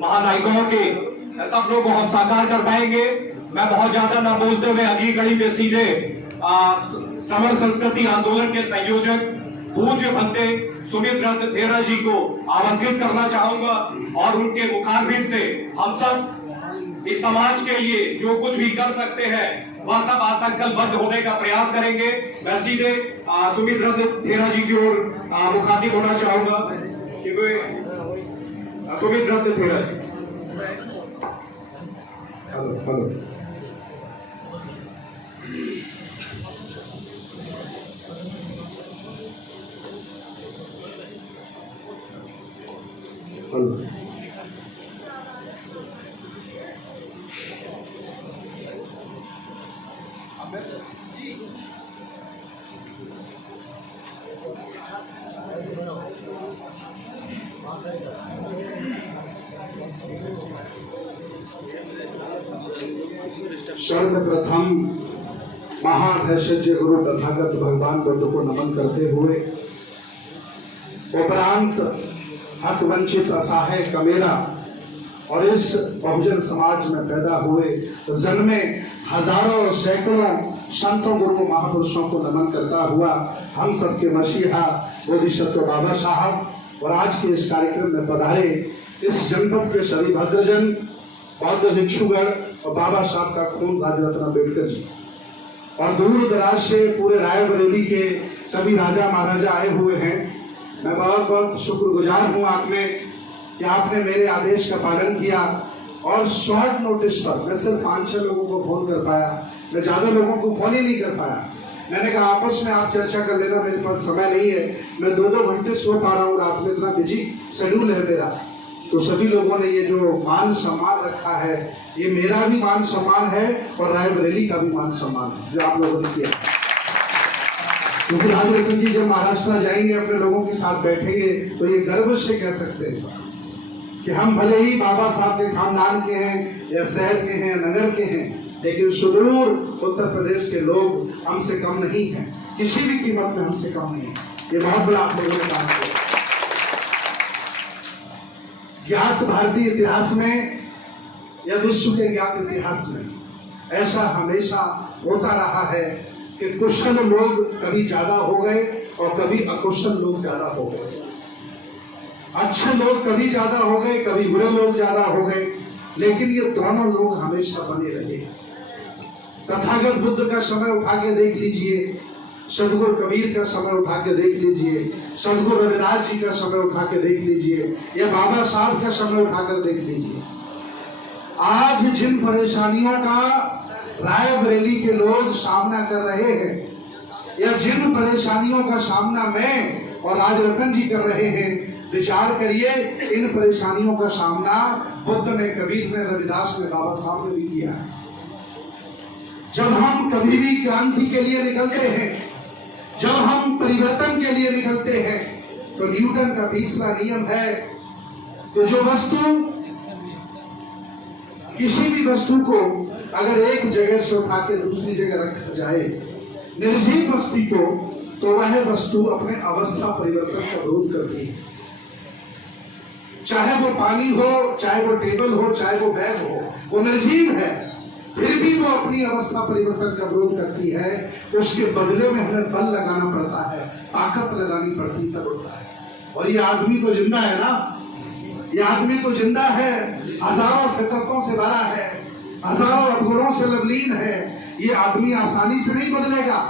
महानायकों के सपनों को हम साकार कर पाएंगे। मैं बहुत ज्यादा ना बोलते हुए अगली कड़ी में सीधे समर संस्कृति आंदोलन के संयोजक पूज्य भंते सुमित रत्न थेरा जी को आमंत्रित करना चाहूंगा और उनके मुखारबिंद से हम सब इस समाज के लिए जो कुछ भी कर सकते हैं वह सब असंकल्पबद्ध होने का प्रयास करेंगे। मैं सीधे सुमित रत्न थेरा जी की ओर मुखातिब होना चाहूंगा कि वे सुमित रत्न थेरा जी। हेलो सर्वप्रथम महाभैषज्य गुरु तथागत भगवान बुद्ध को नमन करते हुए उपरांत हक वंचित असहाय कमेरा और इस बहुजन समाज में पैदा हुए जन्मे हजारों और सैकड़ों संतों गुरु महापुरुषों को नमन करता हुआ हम सबके मसीहा बोधिसत्व बाबा साहब और आज के इस कार्यक्रम में पधारे इस जनपद के सभी भद्रजन बौद्ध भिक्षुगण और बाबा साहब का खून राजरत्न अम्बेडकर जी और दूर दराज से पूरे रायबरेली के सभी राजा महाराजा आए हुए हैं। मैं बहुत बहुत शुक्रगुजार हूँ आप में कि आपने मेरे आदेश का पालन किया और शॉर्ट नोटिस पर मैं सिर्फ 5-6 लोगों को फोन कर पाया, मैं ज्यादा लोगों को फोन ही नहीं कर पाया। मैंने कहा आपस में आप चर्चा कर लेना, मेरे पास समय नहीं है, मैं 2-2 घंटे सो पा रहा हूँ, रात में इतना बिजी शेड्यूल है मेरा। तो सभी लोगों ने ये जो मान सम्मान रखा है ये मेरा भी मान सम्मान है और रायबरेली का भी मान सम्मान है जो आप लोगों ने किया। क्योंकि राजरत्न जी जब महाराष्ट्र जाएंगे अपने लोगों के साथ बैठेंगे तो ये गर्व से कह सकते हैं कि हम भले ही बाबा साहब के खानदान के हैं या शहर के हैं, नगर के हैं, लेकिन सुदूर उत्तर प्रदेश के लोग हमसे कम नहीं हैं, किसी भी कीमत में हमसे कम नहीं है। ये बहुत बड़ा आप लोगों ने काम किया। ज्ञात भारतीय इतिहास में या विश्व के ज्ञात इतिहास में ऐसा हमेशा होता रहा है कि कुशल लोग कभी ज्यादा हो गए और कभी अकुशल लोग ज्यादा हो गए। अच्छे लोग कभी ज्यादा हो गए, कभी बुरे लोग ज्यादा हो गए, लेकिन ये दोनों लोग हमेशा बने रहे। तथागत बुद्ध का समय उठा के देख लीजिए, सदगुरु कबीर का समय उठा के देख लीजिए, सदगुरु रविदास जी का समय उठा के देख लीजिए, या बाबा साहब का समय उठाकर देख लीजिए। आज जिन परेशानियों का रायबरेली के लोग सामना कर रहे हैं या जिन परेशानियों का सामना मैं और राजरत्न जी कर रहे हैं, विचार करिए इन परेशानियों का सामना बुद्ध ने, कबीर ने, रविदास ने, बाबा साहब ने भी किया है। जब हम कभी भी क्रांति के लिए निकलते हैं, जब हम परिवर्तन के लिए निकलते हैं, तो न्यूटन का 3रा नियम है कि जो वस्तु, किसी भी वस्तु को अगर एक जगह से उठा के दूसरी जगह रखा जाए, निर्जीव वस्तु को, तो वह वस्तु अपने अवस्था परिवर्तन का विरोध करती है। चाहे वो पानी हो, चाहे वो टेबल हो, चाहे वो बैग हो, वो निर्जीव है, फिर भी वो अपनी अवस्था परिवर्तन का विरोध करती है। उसके बदले में हमें बल लगाना पड़ता है, ताकत लगानी पड़ती, तब होता है। और ये आदमी तो जिंदा है ना, ये आदमी तो जिंदा है, हजारों फितरतों से भरा है, हजारों अवगुणों से लवलीन है। ये आदमी आसानी से नहीं बदलेगा।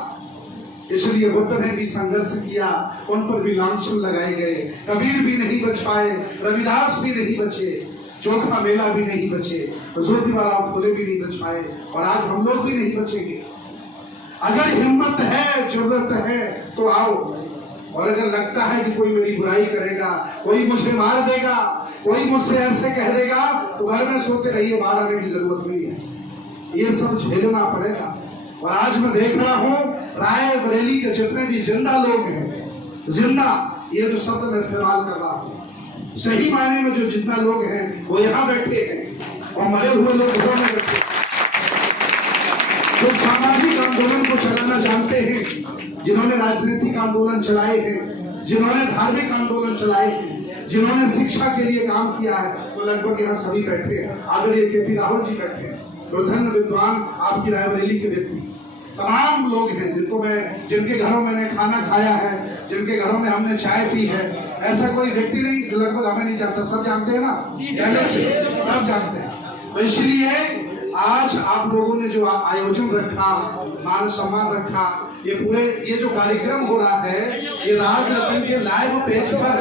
इसलिए बुद्ध ने भी संघर्ष किया, उन पर भी लांछन लगाए गए, कबीर भी नहीं बच पाए, रविदास भी नहीं बचे, चोखा मेला भी नहीं बचे, ज्योतिबा फुले भी नहीं बच पाए, और आज हम लोग भी नहीं बचेंगे। अगर हिम्मत है, जरूरत है तो आओ, और अगर लगता है कि कोई मेरी बुराई करेगा, कोई मुझे मार देगा, कोई मुझसे ऐसे कह देगा, तो घर में सोते रहिए, बाहर आने की जरूरत नहीं है। ये सब झेलना पड़ेगा। और आज मैं देख रहा हूँ रायबरेली के जितने भी जिंदा लोग हैं, जिंदा, ये जो शब्द मैं इस्तेमाल कर रहा हूँ, सही मायने में जो जिंदा लोग हैं वो यहाँ बैठे हैं, और मरे हुए लोग घरों में बैठे हैं। जो सामाजिक आंदोलन को चलाना जानते हैं, जिन्होंने राजनीतिक आंदोलन चलाए हैं, जिन्होंने धार्मिक आंदोलन चलाए हैं, जिन्होंने शिक्षा के लिए काम किया है, तो लगभग यहाँ सभी बैठे हैं। आदरणीय केपी राहुल जी बैठे हैं, प्रधन विद्वान आपकी रायबरेली के व्यक्ति, तमाम लोग हैं जिनके घरों में मैंने खाना खाया है, जिनके घरों में हमने चाय पी है। ऐसा कोई व्यक्ति नहीं जो लगभग हमें नहीं जानता, सब जानते हैं ना, पहले से सब जानते हैं। तो इसलिए आज आप लोगों ने जो आयोजन रखा, मान सम्मान रखा, ये जो कार्यक्रम हो रहा है, ये राज रतन के लाइव पेज पर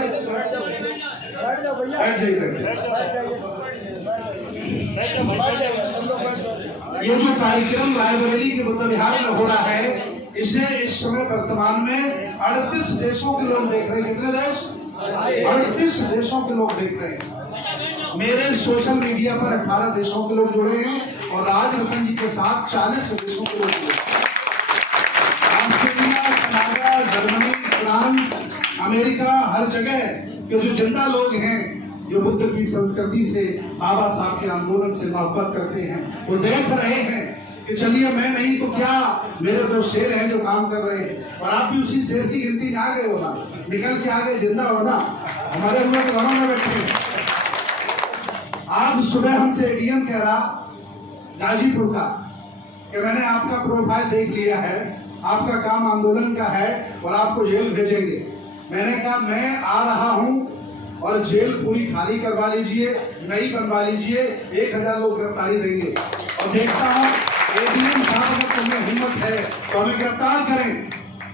ये जो कार्यक्रम रायबरेली के बुद्ध विहार में हो रहा है, इसे इस समय वर्तमान में 38 देशों के लोग देख रहे हैं। कितने देश? 38 देशों के लोग देख रहे हैं। मेरे सोशल मीडिया पर 18 देशों के लोग जुड़े हैं और राज रतन जी के साथ 40 देशों के लोग जुड़े हैं। Australia, Canada, Germany, France, America, हर जगह के जो जिंदा लोग हैं, जो बुद्ध की संस्कृति से, बाबा साहब के आंदोलन से मोहब्बत करते हैं, वो देख रहे हैं कि चलिए मैं नहीं तो क्या, मेरे तो शेर हैं जो काम कर रहे हैं। और आप भी उसी शेर की गिनती में आ गए हो ना, निकल के आ गए, जिंदा हो ना, हमारे लोग घरों में बैठे हैं। आज सुबह हमसे एडीएम कह रहा गाजीपुर का कि मैंने आपका प्रोफाइल देख लिया है, आपका काम आंदोलन का है और आपको जेल भेजेंगे। मैंने कहा मैं आ रहा हूं और जेल पूरी खाली करवा लीजिए, नई बनवा लीजिए, 1000 लोग गिरफ्तारी देंगे। और देखता हूं एडीएम साहब अगर तुम्हें हिम्मत है तो हमें गिरफ्तार करें।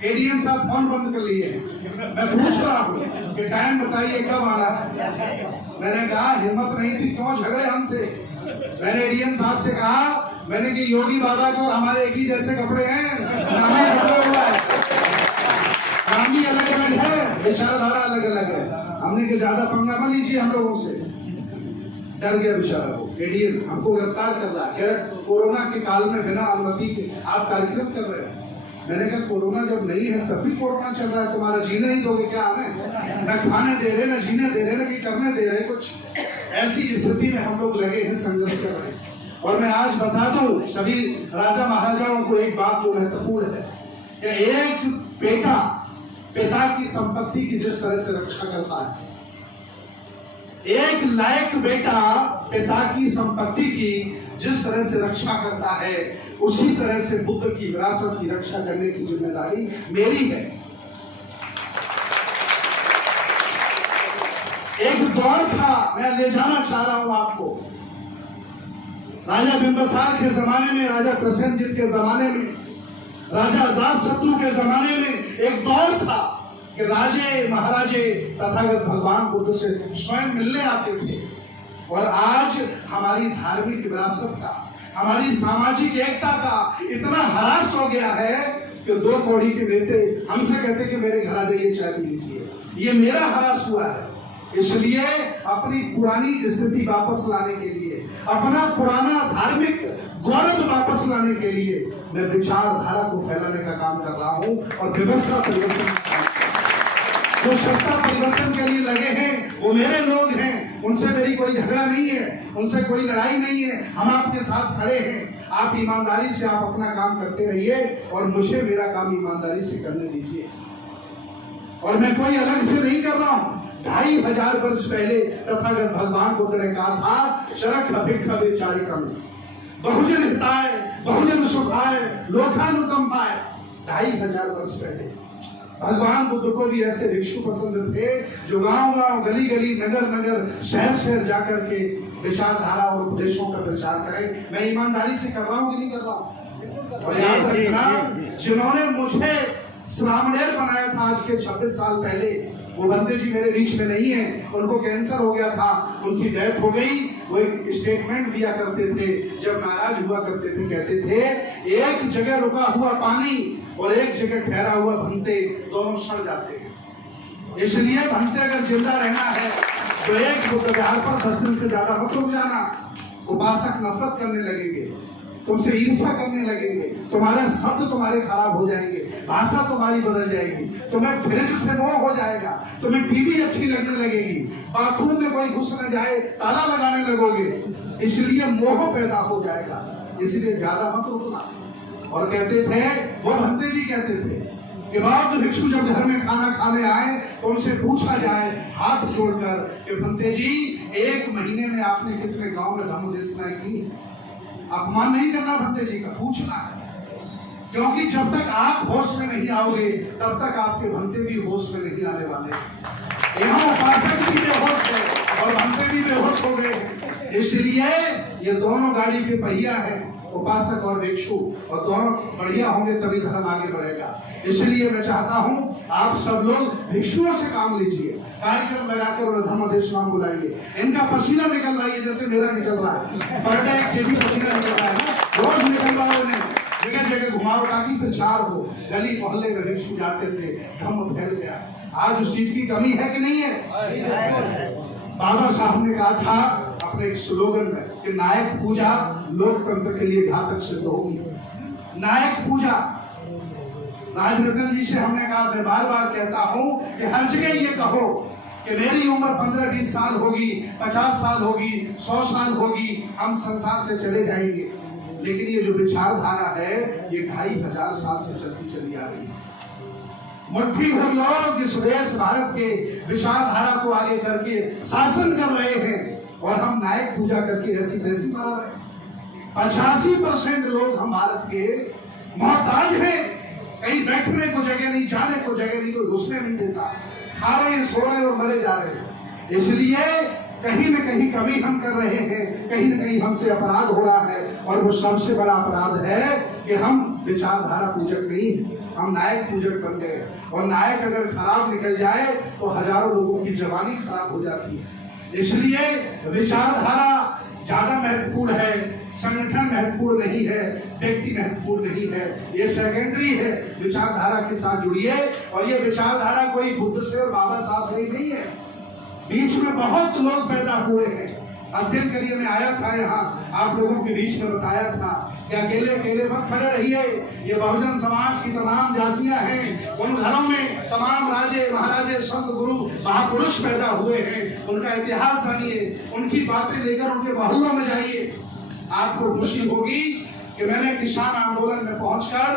एडीएम साहब फोन बंद कर लिए हैं। मैं पूछ रहा हूं कि टाइम बताइए कब आ रहा है। मैंने कहा हिम्मत नहीं थी, क्यों झगड़े हमसे। मैंने एडीएम साहब से कहा, मैंने कि योगी बाबा के और हमारे एक ही जैसे कपड़े हैं, नाम ही बदला हुआ है, नाम ही अलग अलग है, विचारधारा अलग अलग है। हमने कि ज्यादा पंगा मत लीजिए हम लोगों से। डर गया बेचारा वो एडीएम, हमको गिरफ्तार कर रहा है। कोरोना के काल में बिना अनुमति के आप कार्यक्रम कर रहे हो। मैंने कहा कोरोना जब नहीं है तब भी कोरोना चल रहा है, तुम्हारा जीने नहीं दोगे क्या हमें? न खाने दे रहे, न जीने दे रहे, न कि करने दे रहे कुछ। ऐसी स्थिति में हम लोग लगे हैं, संघर्ष कर रहे हैं। और मैं आज बता दूं सभी राजा महाराजाओं को एक बात जो महत्वपूर्ण है कि एक बेटा पिता की संपत्ति की जिस तरह से रक्षा करता है, एक लायक बेटा पिता की संपत्ति की जिस तरह से रक्षा करता है, उसी तरह से बुद्ध की विरासत की रक्षा करने की जिम्मेदारी मेरी है। एक दौर था, मैं ले जाना चाह रहा हूं आपको, राजा बिंबिसार के जमाने में, राजा प्रसेनजीत के जमाने में, राजा अजातशत्रु के जमाने में एक दौर था कि राजे महाराजे तथागत भगवान बुद्ध से स्वयं मिलने आते थे। और आज हमारी धार्मिक विरासत का, हमारी सामाजिक एकता का इतना ह्रास हो गया है कि 2 कौड़ी के नेता हमसे कहते कि मेरे घर आ जाइए, चाय पी लीजिए। ये मेरा ह्रास हुआ है। इसलिए अपनी पुरानी स्थिति वापस लाने के लिए, अपना पुराना धार्मिक गौरव वापस लाने के लिए मैं विचारधारा को फैलाने का काम कर रहा हूं और व्यवस्था परिवर्तन, जो सत्ता परिवर्तन के लिए लगे हैं वो मेरे लोग हैं, उनसे मेरी कोई झगड़ा नहीं है, उनसे कोई लड़ाई नहीं है। हम आपके साथ खड़े हैं। आप ईमानदारी से आप अपना काम करते रहिए और मुझे मेरा काम ईमानदारी से करने दीजिए। और मैं कोई अलग से नहीं कर रहा हूं। 2500 वर्ष पहले तथागत भगवान बुद्ध ने कहा था, शरख भिक्ख विचारिकम, बहुजन हिताय, बहुजन सुखाय, लोकानुकंपाय। 2500 वर्ष पहले भगवान बुद्ध को भी ऐसे भिक्षु पसंद थे जो गांव-गांव, गली-गली, नगर-नगर, शहर-शहर जाकर के विचारधारा और उपदेशों का प्रचार करें। मैं ईमानदारी से कर रहा हूं कि नहीं कर रहा हूं? और याद रखना, जिन्होंने मुझे श्रामणेर बनाया था आज के 26 साल पहले, वो बंदे जी मेरे बीच में नहीं है। उनको कैंसर हो गया था, उनकी डेथ हो गई। वो एक स्टेटमेंट दिया करते थे, जब नाराज हुआ करते थे, कहते थे एक जगह रुका हुआ पानी और एक जगह ठहरा हुआ भंते दोनों सड़ जाते हैं। इसलिए भंते अगर जिंदा रहना है तो एक बुद्ध विहार पर 10 दिन से ज्यादा मत रुक जाना। उपासक नफरत करने लगेंगे, तुमसे ईर्ष्या करने लगेंगे, तुम्हारे शब्द तुम्हारे खराब हो जाएंगे, भाषा तुम्हारी बदल जाएगी, तुम्हें फ्रिज से मोह हो जाएगा, तुम्हें टीवी अच्छी लगने लगेगी, बाथरूम में कोई घुस न जाए ताला लगाने लगोगे। इसलिए मोह पैदा हो जाएगा। इसलिए ज्यादा मत रुकना। और कहते थे, वो भंते जी कहते थे कि बौद्ध भिक्षु जब घर में खाना खाने आए तो उनसे पूछा जाए हाथ जोड़कर कि भंते जी, 1 महीने में आपने कितने गांव में धर्म देशनाएं की? अपमान नहीं करना भंते जी का, पूछना है। क्योंकि जब तक आप होश में नहीं आओगे तब तक आपके भंते भी होश में नहीं आने वाले। यहाँ उपासक भी बेहोश है और भंते भी बेहोश हो गए हैं। इसलिए ये दोनों गाड़ी के पहिया है, उपासक और भिक्षु, और दोनों बढ़िया होंगे तभी धर्म आगे बढ़ेगा। इसलिए मैं चाहता हूँ आप सब लोग भिक्षुओं से काम लीजिए, कार्यक्रम लगाकर उन्हें धर्म देशनाम बुलाइए, इनका पसीना निकलवाइए जैसे मेरा निकल रहा है। पर डे 1 kg पसीना निकल रहा है ना, रोज निकल रहा है। उन्हें जगह जगह घुमाओ ताकि प्रचार हो। गली मोहल्ले में भिक्षु जाते थे, धर्म फैल गया। आज उस चीज की कमी है कि नहीं है? बाबा साहब ने कहा था अपने एक स्लोगन में कि नायक पूजा लोकतंत्र के लिए घातक सिद्ध होगी। नायक पूजा, राजरत्न जी से हमने कहा, मैं बार बार कहता हूं कि हर जगह ये कहो कि मेरी उम्र 15-20 साल होगी, 50 साल होगी, 100 साल होगी, हम संसार से चले जाएंगे। लेकिन ये जो विचारधारा है ये 2500 साल से चलती चली आ रही है। मुट्ठी भर लोग इस देश भारत के विचारधारा को आगे करके शासन कर रहे हैं और हम नायक पूजा करके ऐसी तैसी मना रहे हैं। 85% लोग हम भारत के मोहताज हैं। कहीं बैठने को जगह नहीं, जाने को जगह नहीं, कोई घुसने नहीं देता। खा रहे हैं, सो रहे हैं और मरे जा रहे हैं। इसलिए कहीं न कहीं कमी हम कर रहे हैं, कहीं न कहीं हमसे अपराध हो रहा है। और वो सबसे बड़ा अपराध है कि हम विचारधारा पूजक नहीं है, हम नायक पूजक बन गए। और नायक अगर खराब निकल जाए तो हजारों लोगों की जवानी खराब हो जाती है। इसलिए विचारधारा ज्यादा महत्वपूर्ण है, संगठन महत्वपूर्ण नहीं है, व्यक्ति महत्वपूर्ण नहीं है, ये सेकेंडरी है। विचारधारा के साथ जुड़िए। और ये विचारधारा कोई बुद्ध से और बाबा साहब से ही नहीं है, बीच में बहुत लोग पैदा हुए हैं। अध्ययन करिए, मैं आया था यहाँ, आप लोगों के बीच में बताया था कि अकेले अकेले मत खड़े रहिए। ये बहुजन समाज की तमाम जातियां हैं, उन घरों में तमाम राजे महाराजे संत गुरु महापुरुष पैदा हुए हैं। उनका इतिहास जानिए, उनकी बातें लेकर उनके मोहल्लों में जाइए। आपको खुशी होगी कि मैंने किसान आंदोलन में पहुंचकर,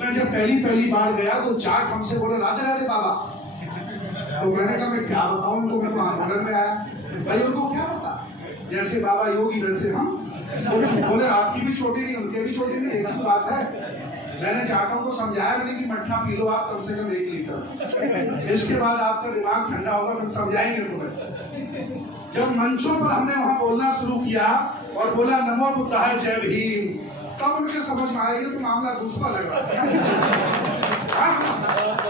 मैं जब पहली बार गया तो जाट हमसे बोले राधे राधे बाबा। तो मैंने कहा मैं क्या बताऊं उनको, मैं तो आंदोलन में आया। भाई उनको क्या पता, जैसे बाबा योगी वैसे हम। बोले आपकी भी छोटी नहीं, उनके भी छोटी नहीं, एक ही बात है। मैंने जाटों को समझाया मैंने कि मट्ठा पी लो आप कम से कम 1 लीटर, इसके बाद आपका दिमाग ठंडा होगा, फिर समझाएंगे तुम्हें। जब मंचों पर हमने वहां बोलना शुरू किया और बोला नमो बुद्धाय जय भीम, तब उनके समझ में आएगा तो मामला दूसरा लग रहा है।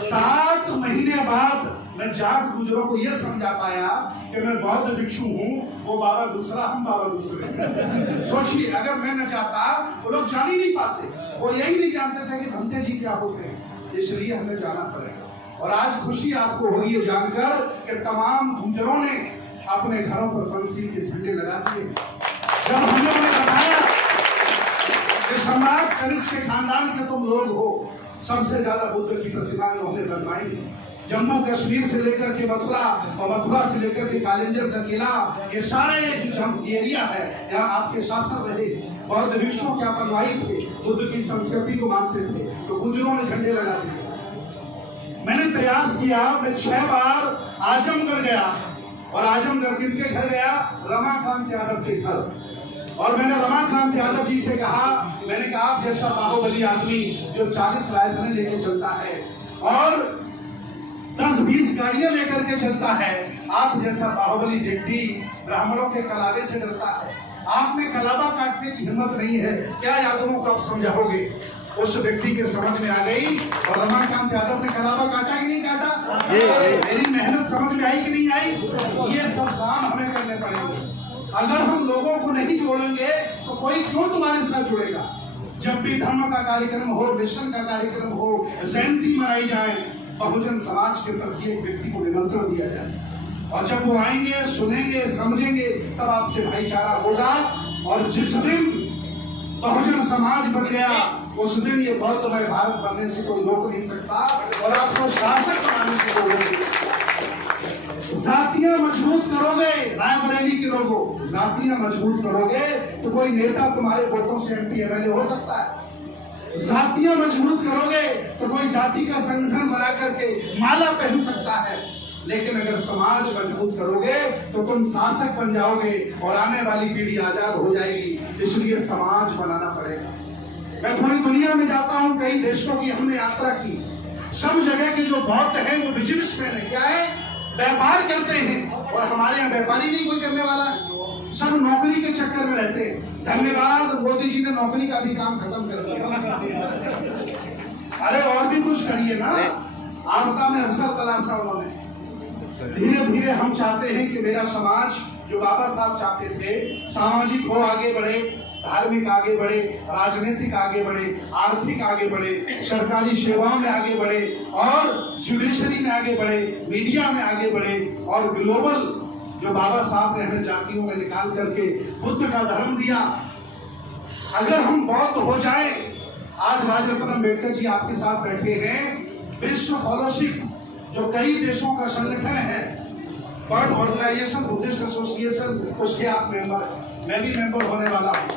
7 महीने बाद मैं जाट गुजरों को यह समझा पाया कि मैं बौद्ध भिक्षु हूँ, वो बाबा दूसरा, हम बाबा दूसरे। सोचिए अगर मैं न जाता वो लोग जान ही नहीं पाते, वो यही नहीं जानते थे कि भंते जी क्या होते हैं। इसलिए हमें जाना पड़ेगा। और आज खुशी आपको होगी ये जानकर कि तमाम गुजरों ने अपने घरों पर पंसील के झंडे लगा दिए। जब हमने उन्हें बताया कि सम्राट कनिष्क के खानदान के तुम लोग हो, सबसे ज्यादा बुद्ध की प्रतिमाएं उन्होंने बनवाई। जम्मू कश्मीर से लेकर के मथुरा और मथुरा से लेकर के कालिंजर का किला, ये सारे जो एरिया है यहाँ आपके शासन रहे। बौद्ध भिक्षुओं क्या बनवाई थे, बुद्ध की संस्कृति को मानते थे, तो गुजरों ने झंडे लगा दिए। मैंने प्रयास किया, मैं 6 बार आजमगढ़ गया और आजमगढ़ किनके घर गया, रमाकांत यादव के घर। और मैंने रमाकांत यादव जी से कहा, मैंने कहा आप जैसा बाहुबली आदमी जो 40 राइफलें लेके चलता है और 10-20 गाड़ियां लेकर के चलता है, आप जैसा बाहुबली व्यक्ति ब्राह्मणों के कलावे से डरता है, आप में कलावा काटने की हिम्मत नहीं है, क्या यादवों को आप समझाओगे? उस व्यक्ति के समझ में आ गई। और रमाकांत यादव ने कलावा काटा कि नहीं काटा? मेरी मेहनत समझ में आई कि नहीं आई? ये सब काम हमें करने पड़ेंगे। अगर हम लोगों को नहीं जोड़ेंगे तो कोई क्यों तुम्हारे साथ जुड़ेगा? जब भी धर्म का कार्यक्रम हो, मिशन का कार्यक्रम हो, जयंती मनाई जाए, बहुजन समाज के प्रति एक व्यक्ति को निमंत्रण दिया जाए। और जब वो आएंगे, सुनेंगे, समझेंगे, तब आपसे भाईचारा होगा। और जिस दिन बहुजन समाज बन गया उस दिन ये बौद्धमय भारत बनने से कोई रोक नहीं सकता और आपको शासक बनाने से कोई रोक नहीं सकता। जातियां मजबूत करोगे, रायबरेली के लोगों, जातियां मजबूत करोगे तो कोई नेता तुम्हारे वोटों से MP MLA हो सकता है। जातियां मजबूत करोगे तो कोई जाति का संगठन बना करके माला पहन सकता है, लेकिन अगर समाज मजबूत करोगे तो तुम शासक बन जाओगे और आने वाली पीढ़ी आजाद हो जाएगी। इसलिए समाज बनाना पड़ेगा। मैं पूरी दुनिया में जाता हूं, कई देशों की हमने यात्रा की, सब जगह के जो बौद्ध हैं वो बिजनेसमैन है, क्या है, व्यापार करते हैं। और हमारे यहाँ व्यापारी नहीं कोई करने वाला है, सब नौकरी के चक्कर में रहते हैं। धन्यवाद, मोदी जी ने नौकरी का भी काम खत्म कर दिया। अरे और भी कुछ करिए ना, आपदा में अवसर तलाशा उन्होंने। धीरे धीरे हम चाहते हैं कि मेरा समाज जो बाबा साहब चाहते थे, सामाजिक हो आगे बढ़े, धार्मिक आगे बढ़े, राजनीतिक आगे बढ़े, आर्थिक आगे बढ़े, सरकारी सेवाओं में आगे बढ़े और जुडिशरी में आगे बढ़े, मीडिया में आगे बढ़े और ग्लोबल जो बाबा साहब ने हमें जातियों में निकाल करके बुद्ध का धर्म दिया, अगर हम बौद्ध हो जाए। आज राजरत्न अम्बेडकर जी आपके साथ बैठे हैं, विश्व फॉलोशिप जो कई देशों का संगठन है, वर्ल्ड ऑर्गेनाइजेशन बुद्धिस्ट एसोसिएशन, उसके आप मेंबर हैं, मैं भी मेंबर होने वाला हूँ।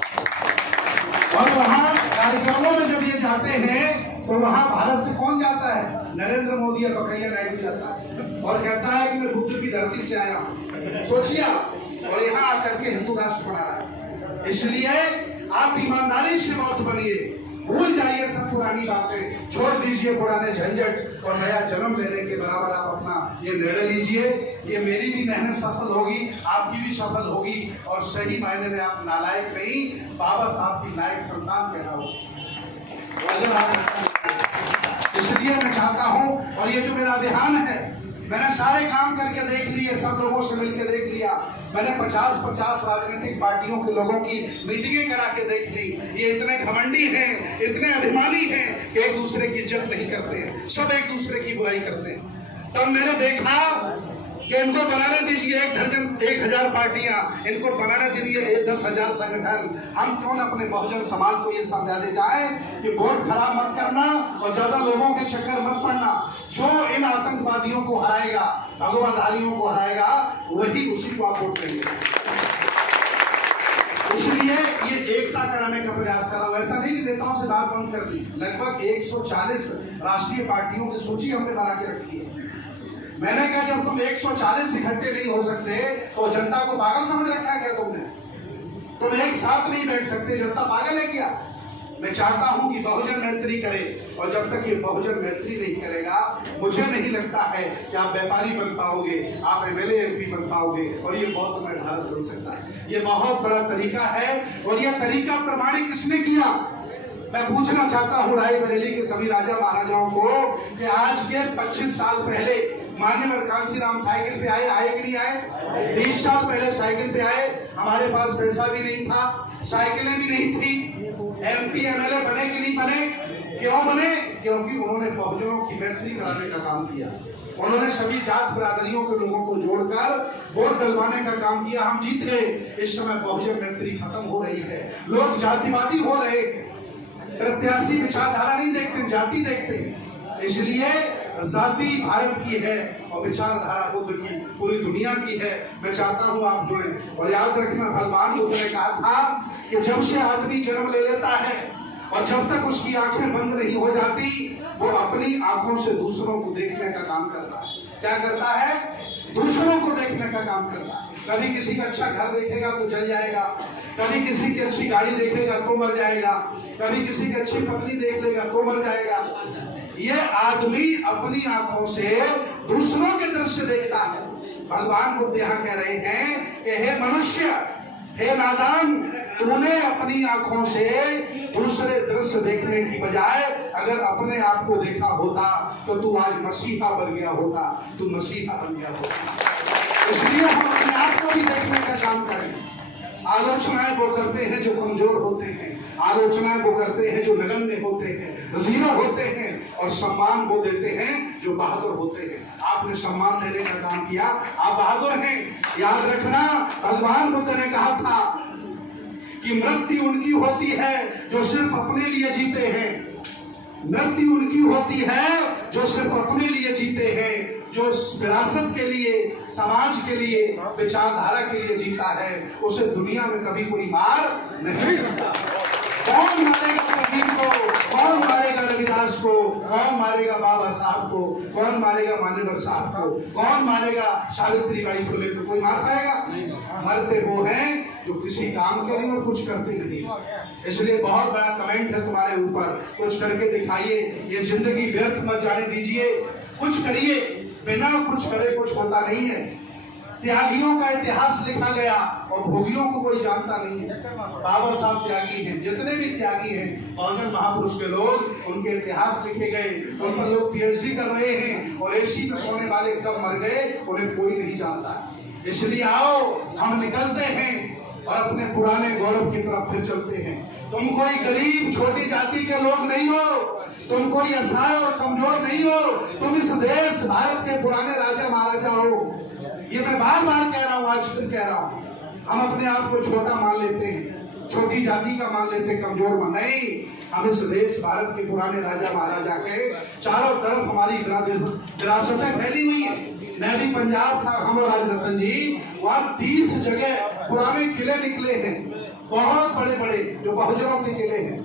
और वहाँ कार्यक्रमों में जब ये जाते हैं तो वहाँ भारत से कौन जाता है, नरेंद्र मोदी या बकैया नायडू जाता है और कहता है कि मैं बुद्ध की धरती से आया हूँ। सोचिए आप, और यहाँ आकर के हिंदू राष्ट्र बना रहा है। इसलिए आप ईमानदारी से मौत बनिए, भूल जाइए सब पुरानी बातें, छोड़ दीजिए पुराने झंझट और नया जन्म लेने के बराबर आप अपना ये निर्णय लीजिए। ये मेरी भी मेहनत सफल होगी, आपकी भी सफल होगी और सही मायने में आप नालायक नहीं, बाबा साहब की लायक संतान पैदा होगी। अगर आप ऐसा, इसलिए मैं चाहता हूँ, और ये जो मेरा अभियान है, मैंने सारे काम करके देख लिए, सब लोगों से मिलकर देख लिया। मैंने 50-50 राजनीतिक पार्टियों के लोगों की मीटिंगें करा के देख ली। ये इतने घमंडी हैं, इतने अभिमानी हैं कि एक दूसरे की इज्जत नहीं करते हैं, सब एक दूसरे की बुराई करते हैं। तब मैंने देखा कि इनको बनाने दीजिए 1000 पार्टियां, इनको बनाने दीजिए 10,000 संगठन। हम क्यों अपने बहुजन समाज को ये समझाने जाए कि वोट खराब मत करना और ज्यादा लोगों के चक्कर मत पड़ना। जो इन आतंकवादियों को हराएगा, भगवाधारियों को हराएगा, वही उसी को आप वोट देंगे। इसलिए ये एकता कराने का प्रयास करा। वैसा नहीं कि नेताओं से बात बंद कर दी। लगभग 140 राष्ट्रीय पार्टियों की सूची हमने बना के रखी है। मैंने कहा जब तुम 140 इकट्ठे नहीं हो सकते तो जनता को पागल समझ रखा है क्या तुमने? तुम एक साथ नहीं बैठ सकते, जनता पागल है क्या? मैं चाहता हूं कि बहुजन मैत्री करे, और जब तक ये बहुजन मैत्री नहीं करेगा, मुझे नहीं लगता है कि आप व्यापारी बन पाओगे, आप एमएलए एमपी बन पाओगे और ये बौद्ध में भारत बन सकता है। ये बहुत बड़ा तरीका है और यह तरीका प्रमाणित किसने किया? मैं पूछना चाहता हूं रायबरेली के सभी राजा महाराजाओं को कि आज के 25 साल पहले मान्यवर कांसीराम साइकिल पे आए कि नहीं आए? 20 साल पहले साइकिल पे आए। हमारे पास पैसा भी नहीं था, साइकिलें भी नहीं थी। एमपी एमएलए बने कि नहीं बने? क्यों बने? क्योंकि उन्होंने बहुजनों की मैत्री कराने का काम किया। उन्होंने सभी जात बिरादरियों के लोगों को जोड़कर वोट डलवाने का काम किया। हम जीते। इस समय बहुजन मैत्री खत्म हो रही है, लोग जातिवादी हो रहे हैं, प्रत्याशी विचारधारा नहीं देखते, जाति देखते हैं। इसलिए जाति भारत की है और विचारधारा बुद्ध की पूरी दुनिया की है। मैं चाहता हूं आप जुड़े। और याद रखना, भगवान बुद्ध ने कहा था कि जब से आदमी जन्म ले लेता है और जब तक उसकी आंखें बंद नहीं हो जाती, वो अपनी आंखों से दूसरों को देखने का काम करता है। क्या करता है? दूसरों को देखने का काम करता है। कभी किसी का अच्छा घर देखेगा तो जल जाएगा, कभी किसी की अच्छी गाड़ी देखेगा तो मर जाएगा, कभी किसी की अच्छी पत्नी देख लेगा तो मर जाएगा। ये आदमी अपनी आंखों से दूसरों के दृश्य देखता है। भगवान बुद्ध यहाँ कह रहे हैं कि हे मनुष्य, हे नादान, तूने अपनी आंखों से दूसरे दृश्य देखने की बजाय अगर अपने आप को देखा होता तो तू आज मसीहा बन गया होता, तू मसीहा बन गया होता। इसलिए हम अपने आप को भी देखने का काम करें। आलोचनाएं वो करते हैं जो कमजोर होते हैं, आलोचनाएं वो करते हैं जो नगण्य होते हैं, जीरो होते हैं, और सम्मान वो देते हैं जो बहादुर होते हैं। आपने सम्मान देने का काम किया, आप बहादुर हैं। याद रखना, भगवान बुद्ध ने कहा था कि मृत्यु उनकी होती है जो सिर्फ अपने लिए जीते हैं। मृत्यु उनकी होती है जो सिर्फ अपने लिए जीते हैं, जो विरासत के लिए, समाज के लिए, विचारधारा के लिए जीता है, उसे दुनिया में कभी कोई मार नहीं सकता। कौन मारेगा कबीर को, कौन मारेगा रविदास को, कौन मारेगा बाबा साहब को, कौन मारेगा मान्यवर साहब को, कौन मारेगा सावित्रीबाई फुले को? कोई मार पाएगा? मरते वो हैं जो किसी काम के नहीं और कुछ करते नहीं। इसलिए बहुत बड़ा कमेंट है तुम्हारे ऊपर, कुछ करके दिखाइए, ये जिंदगी व्यर्थ मत जाने दीजिए, कुछ करिए। बिना कुछ करे कुछ होता नहीं है। त्यागियों का इतिहास लिखा गया और भोगियों को कोई जानता नहीं है। बाबा साहब त्यागी हैं, जितने भी त्यागी हैं बहुजन महापुरुष के लोग, उनके इतिहास लिखे गए, उन पर लोग पीएचडी कर रहे हैं और एसी में सोने वाले कब मर गए उन्हें कोई नहीं जानता। इसलिए आओ हम निकलते हैं और अपने पुराने गौरव की तरफ फिर चलते हैं। तुम कोई गरीब छोटी जाति के लोग नहीं हो, तुम कोई असहाय और कमजोर नहीं हो, तुम इस देश भारत के पुराने राजा महाराजा हो। ये मैं बार बार कह रहा हूँ, आज फिर कह रहा हूँ। हम अपने आप को छोटा मान लेते हैं, छोटी जाति का मान लेते हैं, कमजोर मान नहीं। हम इस देश भारत के पुराने राजा महाराजा के चारों तरफ हमारी विरासतें फैली हुई है। मैं भी पंजाब था, हम और राजरतन जी, वहाँ 30 जगह पुराने किले निकले हैं, बहुत बड़े बड़े जो बहुजनों के किले हैं।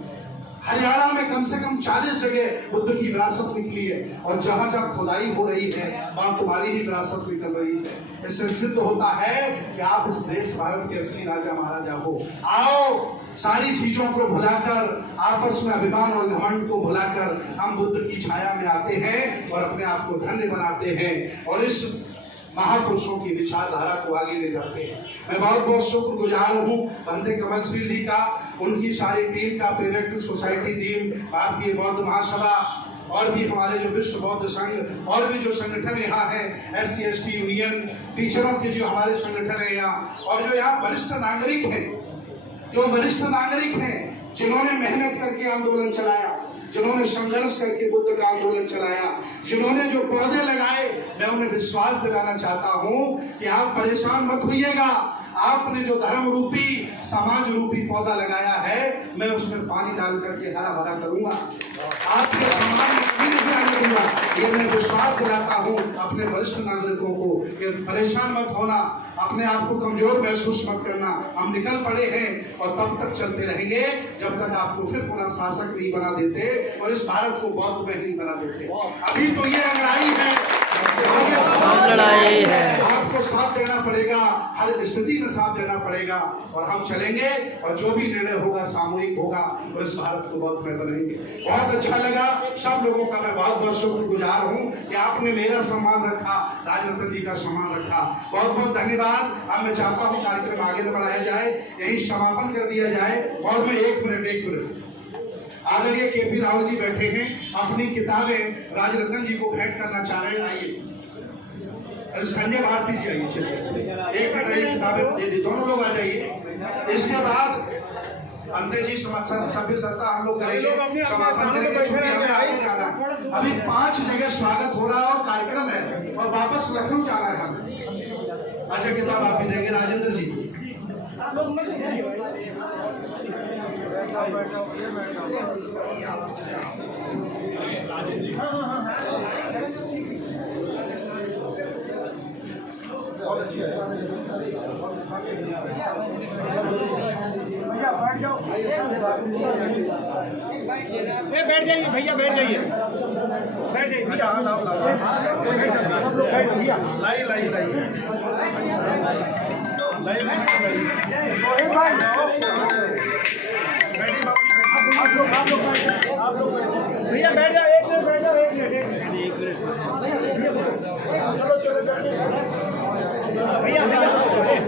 हरियाणा में कम से कम 40 जगह बुद्ध की विरासत निकली है और जहां जहां खुदाई हो रही है वहां तुम्हारी ही विरासत निकल रही है। इससे सिद्ध होता है कि आप इस देश भारत के असली राजा महाराजा हो। आओ सारी चीजों को भुलाकर, आपस में अभिमान और घमंड को भुलाकर हम बुद्ध की छाया में आते हैं और अपने आप को धन्य बनाते हैं और इस महापुरुषों की विचारधारा को आगे ले जाते हैं। मैं बहुत बहुत शुक्रगुजार हूँ बंदे कमल श्री जी का, उनकी सारी टीम का, पेवेक्ट सोसाइटी टीम, भारतीय बौद्ध महासभा और भी हमारे जो विश्व बौद्ध संघ और भी जो संगठन यहाँ है, SC/ST यूनियन, टीचरों के जो हमारे संगठन है यहाँ, और जो यहाँ वरिष्ठ नागरिक हैं, जो वरिष्ठ नागरिक हैं जिन्होंने मेहनत करके आंदोलन चलाया, जिन्होंने संघर्ष करके बुद्ध का आंदोलन चलाया, जिन्होंने जो पौधे लगाए, मैं उन्हें विश्वास दिलाना चाहता हूं कि आप परेशान मत होइएगा। आपने जो धर्म रूपी समाज रूपी पौधा लगाया है, मैं उसमें पानी डाल करके हरा भरा करूंगा, आपके समाज में कभी नहीं आने दूंगा। ये मैं विश्वास दिलाता हूँ अपने वरिष्ठ नागरिकों को कि परेशान मत होना, अपने आप को कमजोर महसूस मत करना। हम निकल पड़े हैं और तब तक चलते रहेंगे जब तक आपको फिर पुनः शासक नहीं बना देते और इस भारत को बौद्ध में नहीं बना देते। अभी तो ये लड़ाई है, लड़ाई है, आपको साथ देना पड़ेगा, हर स्थिति में साथ देना पड़ेगा और हम चलेंगे और जो भी निर्णय होगा सामूहिक होगा और इस भारत को बौद्ध में बनाएंगे। बहुत अच्छा लगा, सब लोगों का मैं बहुत बहुत शुक्रगुजार हूँ कि आपने मेरा सम्मान रखा, राजरतन जी का सम्मान रखा। बहुत बहुत धन्यवाद। अब मैं चाहता हूँ कार्यक्रम आगे बढ़ाया जाए, यही समापन कर दिया जाए और मैं एक मिनट आदरणीय KP राहुल जी बैठे हैं, अपनी किताबें राजरतन जी को भेंट करना चाह रहे हैं। आइए संजय भारती जी आइए, चलिए एक मिनट ये किताबें दे दी, दोनों लोग आ जाइए। इसके बाद अंते जी सभ्य सत्ता हम लोग करेंगे, समापन करेंगे, क्योंकि हमें आगे जाना है। अभी 5 जगह स्वागत हो रहा है और कार्यक्रम है और वापस लखनऊ जाना है हमें। अच्छा किताब आप भी देंगे राजेंद्र जी? बैठ जाइए भैया, बैठ जाइए, बैठ जाइए भैया, लाई लाई लाई भैया बैठ जाओ, एक मिनट बैठ जाओ, एक मिनट चलो चलो भैया भैया